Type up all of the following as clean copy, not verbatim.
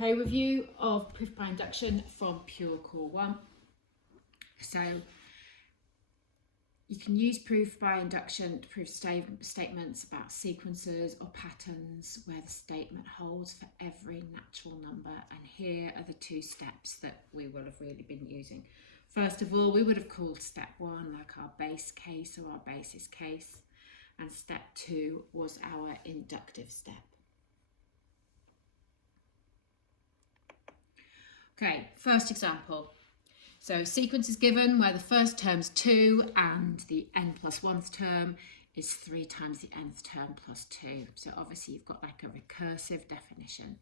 a review of proof by induction from Pure Core 1. So you can use proof by induction to prove statements about sequences or patterns where the statement holds for every natural number. And here are the two steps that we will have really been using. First of all, we would have called step 1 like our base case or our basis case. And step 2 was our inductive step. Okay, first example. So sequence is given where the first term's 2 and the n plus 1th term is 3 times the nth term plus 2. So obviously you've got like a recursive definition.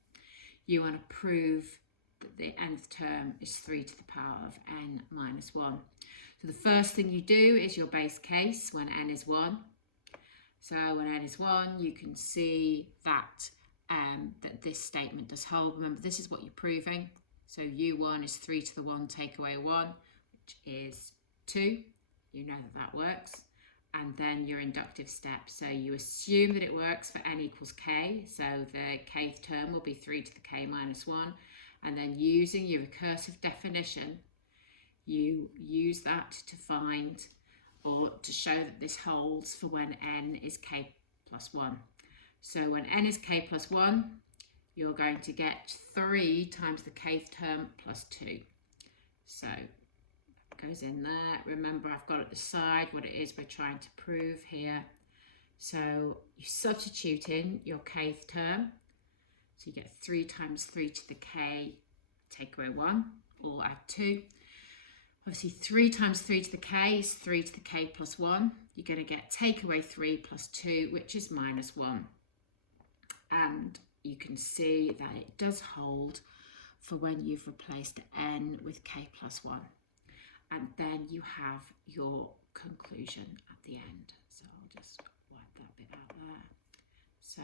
You want to prove that the nth term is 3 to the power of n minus 1. So the first thing you do is your base case when n is 1. So when n is 1, you can see that, that this statement does hold. Remember, this is what you're proving. So u1 is 3 to the 1 take away 1, which is 2. You know that that works. And then your inductive step. So you assume that it works for n equals k. So the kth term will be 3 to the k minus 1. And then using your recursive definition, you use that to find or to show that this holds for when n is k plus 1. So when n is k plus 1, you're going to get 3 times the kth term plus 2. So that goes in there. Remember, I've got at the side what it is we're trying to prove here. So you substitute in your kth term. So you get 3 times 3 to the k, take away 1, or add 2. Obviously, 3 times 3 to the k is 3 to the k plus 1. You're going to get take away 3 plus 2, which is minus 1. And you can see that it does hold for when you've replaced n with k plus 1. And then you have your conclusion at the end. So I'll just wipe that bit out there. So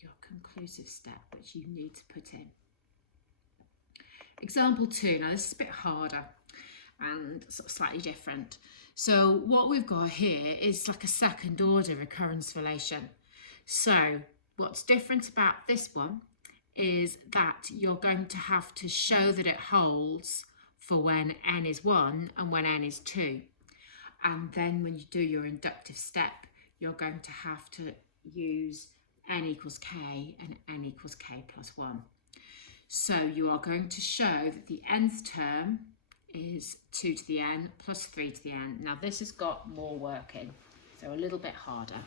your conclusive step, which you need to put in. Example 2. Now this is a bit harder and sort of slightly different. So what we've got here is like a second order recurrence relation. So what's different about this one is that you're going to have to show that it holds for when n is 1 and when n is 2. And then when you do your inductive step, you're going to have to use n equals k and n equals k plus 1. So you are going to show that the nth term is 2 to the n plus 3 to the n. Now this has got more work in, so a little bit harder.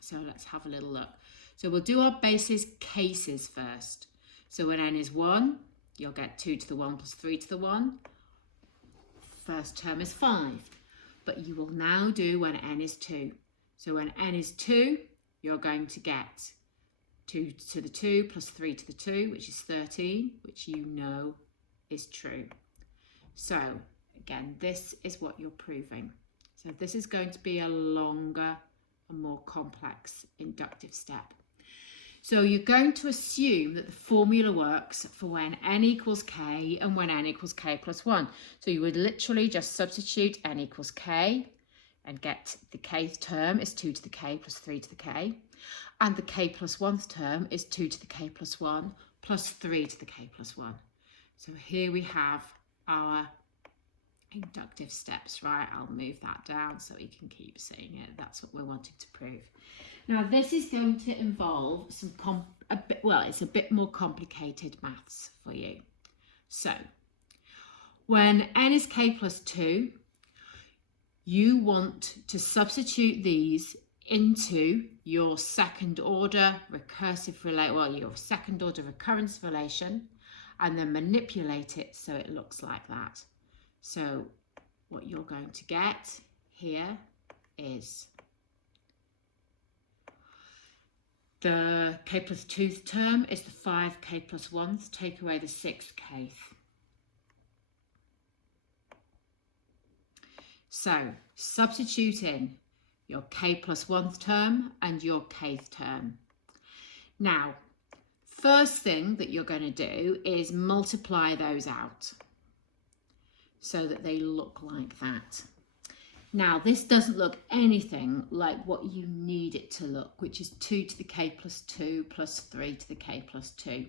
So let's have a little look. So we'll do our basis cases first. So when n is 1, you'll get 2 to the 1 plus 3 to the 1. First term is 5. But you will now do when n is 2. So when n is 2, you're going to get 2 to the 2 plus 3 to the 2, which is 13, which you know is true. So again, this is what you're proving. So this is going to be a longer and more complex inductive step. So you're going to assume that the formula works for when n equals k and when n equals k plus 1. So you would literally just substitute n equals k and get the kth term is 2 to the k plus 3 to the k. And the k plus 1th term is 2 to the k plus 1 plus 3 to the k plus 1. So here we have our inductive steps, right? I'll move that down so we can keep seeing it. That's what we're wanting to prove. Now this is going to involve some it's a bit more complicated maths for you. So when n is k plus 2, you want to substitute these into your second order recursive your second order recurrence relation, and then manipulate it so it looks like that. So what you're going to get here is the k plus 2th term is the 5k plus 1th, take away the 6kth. So substitute in your k plus 1th term and your kth term. Now, first thing that you're going to do is multiply those out so that they look like that. Now, this doesn't look anything like what you need it to look, which is 2 to the k plus 2 plus 3 to the k plus 2.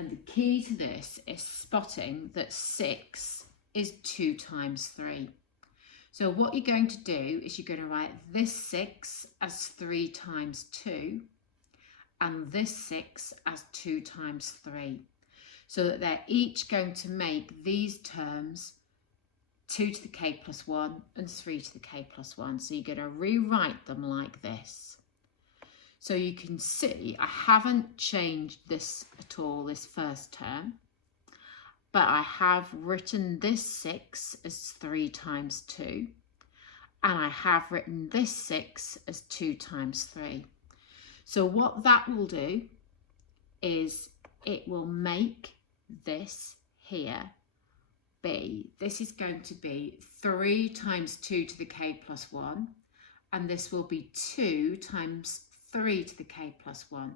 And the key to this is spotting that 6 is 2 times 3. So what you're going to do is you're going to write this 6 as 3 times 2 and this 6 as 2 times 3. So that they're each going to make these terms 2 to the k plus 1 and 3 to the k plus 1. So you're going to rewrite them like this. So you can see I haven't changed this at all, this first term, but I have written this 6 as 3 times 2, and I have written this 6 as 2 times 3. So what that will do is it will make this here be, this is going to be 3 times 2 to the k plus 1, and this will be 2 times 3 to the k plus 1.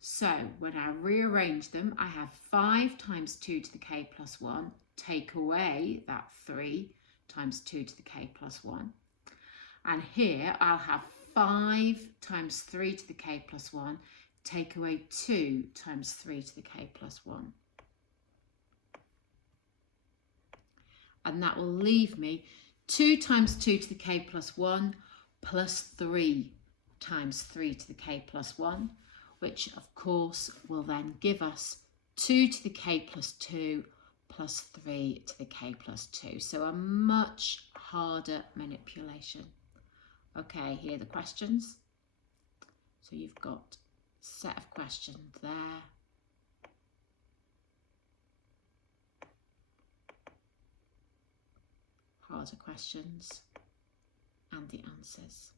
So when I rearrange them, I have 5 times 2 to the k plus 1, take away that 3 times 2 to the k plus 1. And here I'll have 5 times 3 to the k plus 1, take away 2 times 3 to the k plus 1. And that will leave me 2 times 2 to the k plus 1 plus 3 times 3 to the k plus 1, which of course will then give us 2 to the k plus 2 plus 3 to the k plus 2. So a much harder manipulation. Okay, here are the questions. So you've got a set of questions there. Harder questions and the answers.